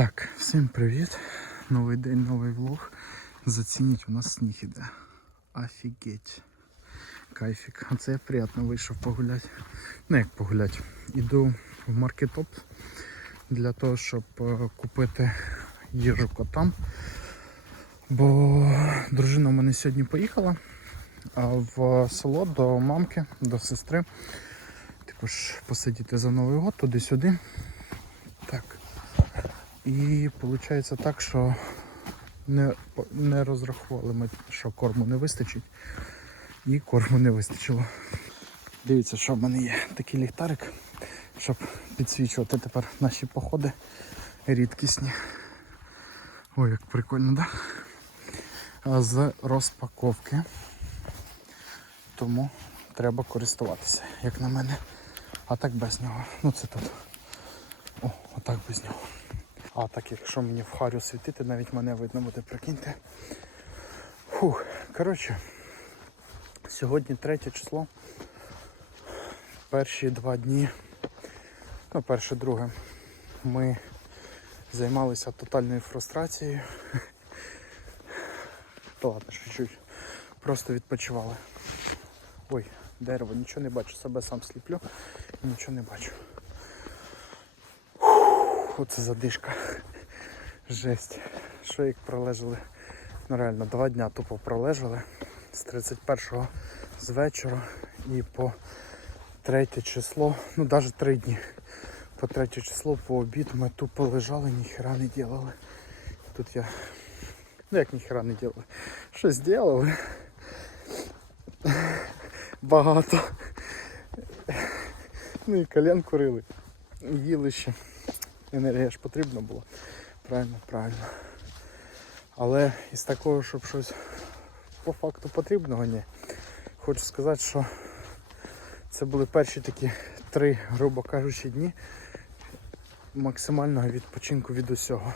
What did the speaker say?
Так, всім привіт. Новий день, новий влог. Зацініть, у нас сніг іде. Офігеть. Кайфік. Оце я приємно вийшов погуляти. Ну як погуляти. Іду в маркетоп для того, щоб е, купити їжу котам. Бо дружина в мене сьогодні поїхала в село до мамки, до сестри. Також посидіти за Новий год туди-сюди. І виходить так, що не, не розрахували ми, що корму не вистачить. І корму не вистачило. Дивіться, що в мене є такий ліхтарик, щоб підсвічувати тепер наші походи рідкісні. Ой, як прикольно, так? Да? З розпаковки. Тому треба користуватися, як на мене. А так без нього. Ну це тут. О, отак без нього. А так якщо мені в харю світити, навіть мене видно буде, прикиньте. Фух, коротше, сьогодні третє число. Перші два дні, ну перше, друге, ми займалися тотальною фрустрацією. Та ладно, чуть-чуть. Просто відпочивали. Ой, дерево, нічого не бачу, себе сам сліплю і нічого не бачу. Оце задишка. Жесть. Що як пролежали? Ну реально, два дня тупо пролежали. З 31-го з вечора і по третє число, ну навіть три дні. По третє число, по обід ми тупо лежали, ніхера не делали. Тут я. Ну як ніхера не делали? Щось делали. Багато. Ну і колен курили. Їли ще. Енергія ж потрібна була. Правильно, правильно. Але із такого, щоб щось по факту потрібного, ні. Хочу сказати, що це були перші такі три, грубо кажучи, дні максимального відпочинку від усього.